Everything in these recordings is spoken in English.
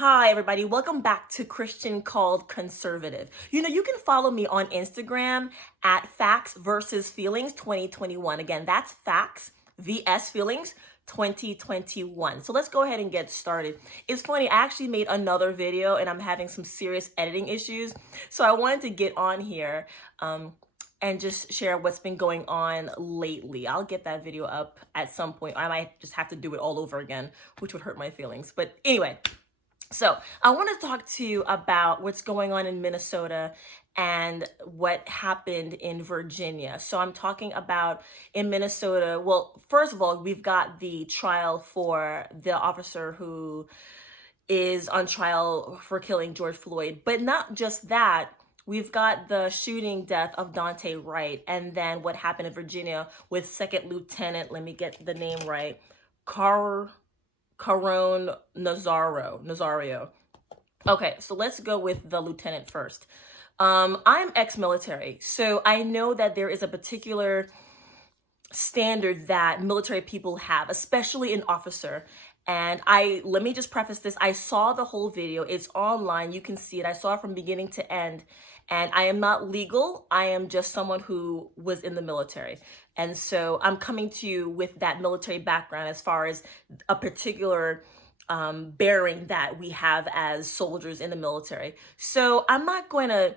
Hi, everybody. Welcome back to Christian Called Conservative. You can follow me on Instagram at Facts versus Feelings 2021. Again, that's Facts vs Feelings 2021. So let's go ahead and get started. It's funny, I actually made another video and I'm having some serious editing issues. So I wanted to get on here and just share what's been going on lately. I'll get that video up at some point. I might just have to do it all over again, which would hurt my feelings. But anyway. So I want to talk to you about what's going on in Minnesota and what happened in Virginia. So I'm talking about in Minnesota. Well, first of all, we've got the trial for the officer who is on trial for killing George Floyd. But not just that, we've got the shooting death of Dante Wright, and then what happened in Virginia with Second Lieutenant, let me get the name right, Caron Nazario. Okay, so let's go with the lieutenant first. I'm ex-military, so I know that there is a particular standard that military people have, especially an officer. And let me just preface this. I saw the whole video. It's online. You can see it. I saw it from beginning to end. And I am not legal. I am just someone who was in the military. And so I'm coming to you with that military background as far as a particular bearing that we have as soldiers in the military. So I'm not going to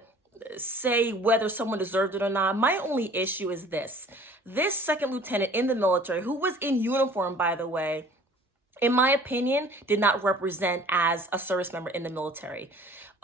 say whether someone deserved it or not. My only issue is this. This second lieutenant in the military, who was in uniform, by the way, in my opinion, did not represent as a service member in the military.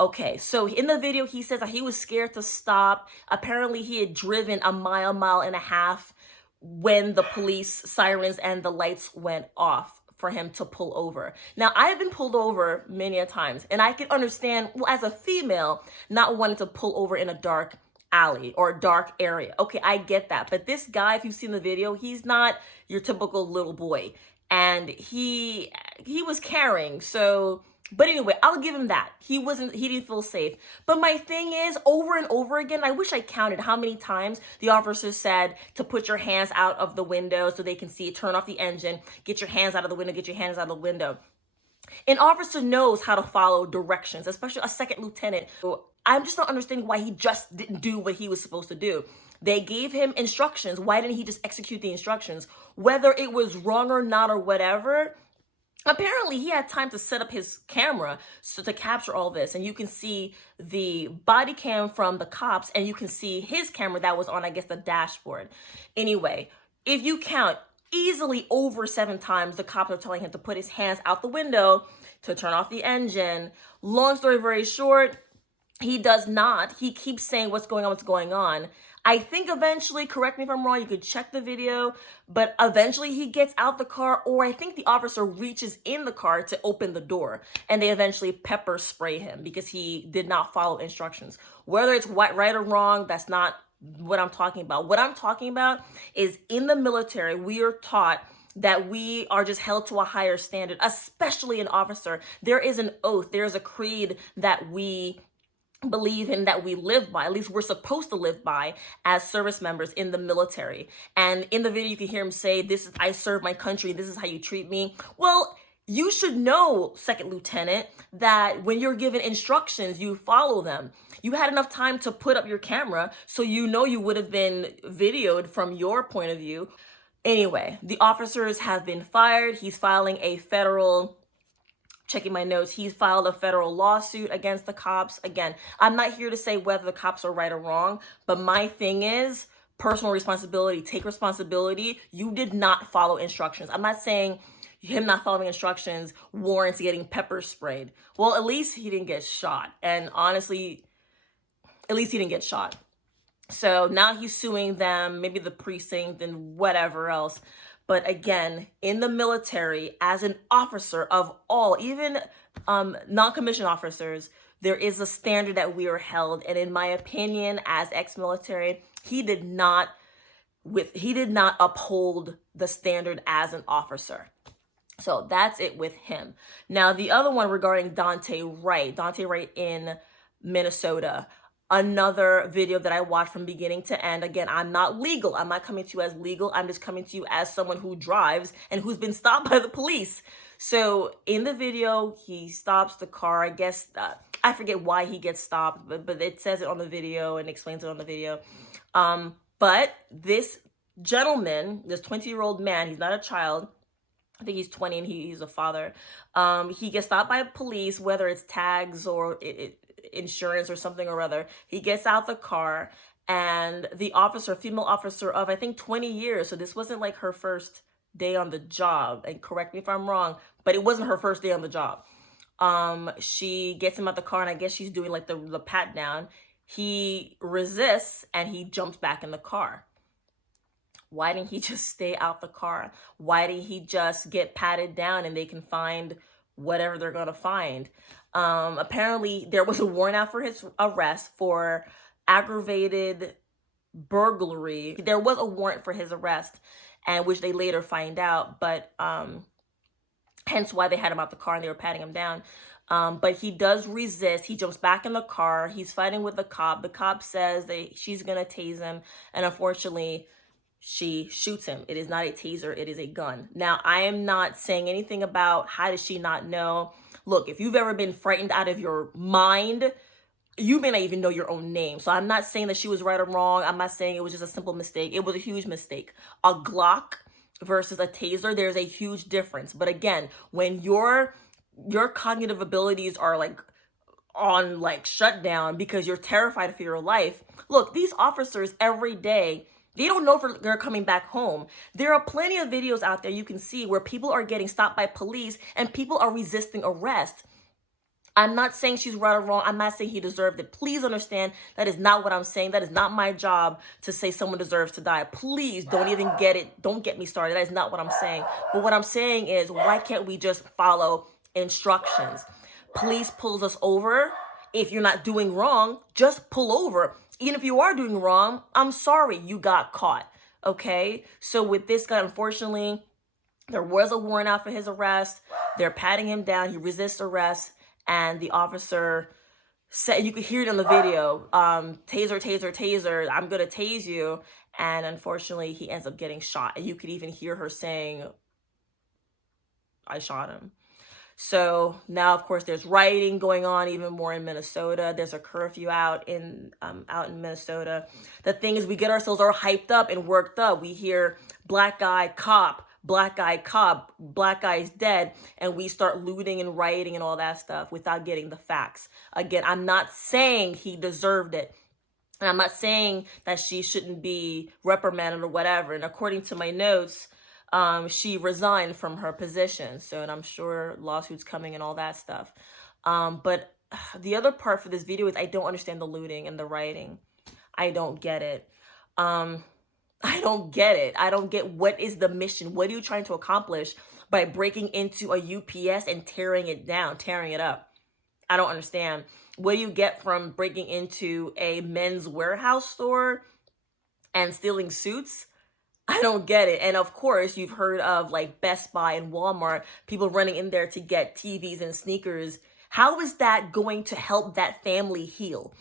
Okay, so in the video, he says that he was scared to stop. Apparently, he had driven a mile and a half when the police sirens and the lights went off for him to pull over. Now, I have been pulled over many a times, and I can understand, well, as a female, not wanting to pull over in a dark alley or a dark area. Okay, I get that. But this guy, if you've seen the video, he's not your typical little boy. And he was caring, so... But anyway, I'll give him that. He didn't feel safe. But my thing is, over and over again, I wish I counted how many times the officer said to put your hands out of the window so they can see, turn off the engine, get your hands out of the window, get your hands out of the window. An officer knows how to follow directions, especially a second lieutenant. So I'm just not understanding why he just didn't do what he was supposed to do. They gave him instructions. Why didn't he just execute the instructions? Whether it was wrong or not or whatever, apparently he had time to set up his camera to capture all this. And you can see the body cam from the cops and you can see his camera that was on, I guess, the dashboard. Anyway, if you count easily over 7 times, the cops are telling him to put his hands out the window, to turn off the engine. Long story very short, he does not. He keeps saying what's going on. I think eventually, correct me if I'm wrong, you could check the video, but eventually he gets out the car, or I think the officer reaches in the car to open the door, and they eventually pepper spray him because he did not follow instructions. Whether it's right or wrong, that's not what I'm talking about. What I'm talking about is in the military, we are taught that we are just held to a higher standard, especially an officer. There is an oath, there is a creed that we believe in, that we live by, at least we're supposed to live by as service members in the military. And in the video, you can hear him say, I serve my country, this is how you treat me. Well, you should know, second lieutenant, that when you're given instructions, you follow them. You had enough time to put up your camera, so you know you would have been videoed from your point of view. Anyway, the officers have been fired. He's filing a federal... Checking my notes, he filed a federal lawsuit against the cops. Again, I'm not here to say whether the cops are right or wrong, but my thing is personal responsibility. Take responsibility. You did not follow instructions. I'm not saying him not following instructions warrants getting pepper sprayed. Well, at least he didn't get shot. And honestly, at least he didn't get shot. So now he's suing them, maybe the precinct and whatever else. But again, in the military, as an officer of all, even non-commissioned officers, there is a standard that we are held. And in my opinion, as ex-military, he did not uphold the standard as an officer. So that's it with him. Now, the other one regarding Dante Wright in Minnesota. Another video that I watched from beginning to end. Again, I'm not legal. I'm not coming to you as legal. I'm just coming to you as someone who drives and who's been stopped by the police. So in the video, he stops the car. I guess I forget why he gets stopped, but it says it on the video and explains it on the video. But this gentleman, this 20-year-old man, he's not a child. I think he's 20 and he's a father. He gets stopped by police, whether it's tags or insurance or something or other. He gets out the car, and the officer, female officer of I think 20 years, so this wasn't like her first day on the job, and correct me if I'm wrong, but it wasn't her first day on the job. She gets him out the car, and I guess she's doing like the pat down. He resists and he jumps back in the car. Why didn't he just stay out the car? Why didn't he just get patted down and they can find whatever they're gonna find? Apparently there was a warrant out for his arrest for aggravated burglary. There was a warrant for his arrest, and which they later find out, but hence why they had him out the car and they were patting him down. But he does resist. He jumps back in the car. He's fighting with the cop. The cop says she's gonna tase him, and unfortunately she shoots him. It is not a taser, it is a gun. Now, I am not saying anything about how does she not know. Look, if you've ever been frightened out of your mind, you may not even know your own name. So I'm not saying that she was right or wrong. I'm not saying it was just a simple mistake. It was a huge mistake. A Glock versus a taser, there's a huge difference. But again, when your cognitive abilities are like on like shutdown because you're terrified for your life. Look, these officers every day, they don't know if they're coming back home. There are plenty of videos out there you can see where people are getting stopped by police and people are resisting arrest. I'm not saying she's right or wrong. I'm not saying he deserved it. Please understand that is not what I'm saying. That is not my job to say someone deserves to die. Please don't even get it. Don't get me started. That is not what I'm saying. But what I'm saying is, why can't we just follow instructions? Police pulls us over. If you're not doing wrong, just pull over. Even if you are doing wrong, I'm sorry, you got caught, okay? So with this guy, unfortunately, there was a warrant out for his arrest. They're patting him down. He resists arrest, and the officer said, you could hear it in the video, taser, taser, taser, I'm gonna tase you. And unfortunately, he ends up getting shot. And you could even hear her saying, I shot him. So now, of course, there's rioting going on even more in Minnesota. There's a curfew out in Minnesota. The thing is, we get ourselves all hyped up and worked up. We hear black guy cop, black guy cop, black guy's dead, and we start looting and rioting and all that stuff without getting the facts. Again, I'm not saying he deserved it. And I'm not saying that she shouldn't be reprimanded or whatever. And according to my notes, she resigned from her position. So, and I'm sure lawsuits coming and all that stuff. But the other part for this video is I don't understand the looting and the rioting. I don't get it. I don't get it. I don't get what is the mission. What are you trying to accomplish by breaking into a UPS and tearing it down, tearing it up? I don't understand. What do you get from breaking into a men's warehouse store and stealing suits? I don't get it. And of course, you've heard of like Best Buy and Walmart, people running in there to get TVs and sneakers. How is that going to help that family heal?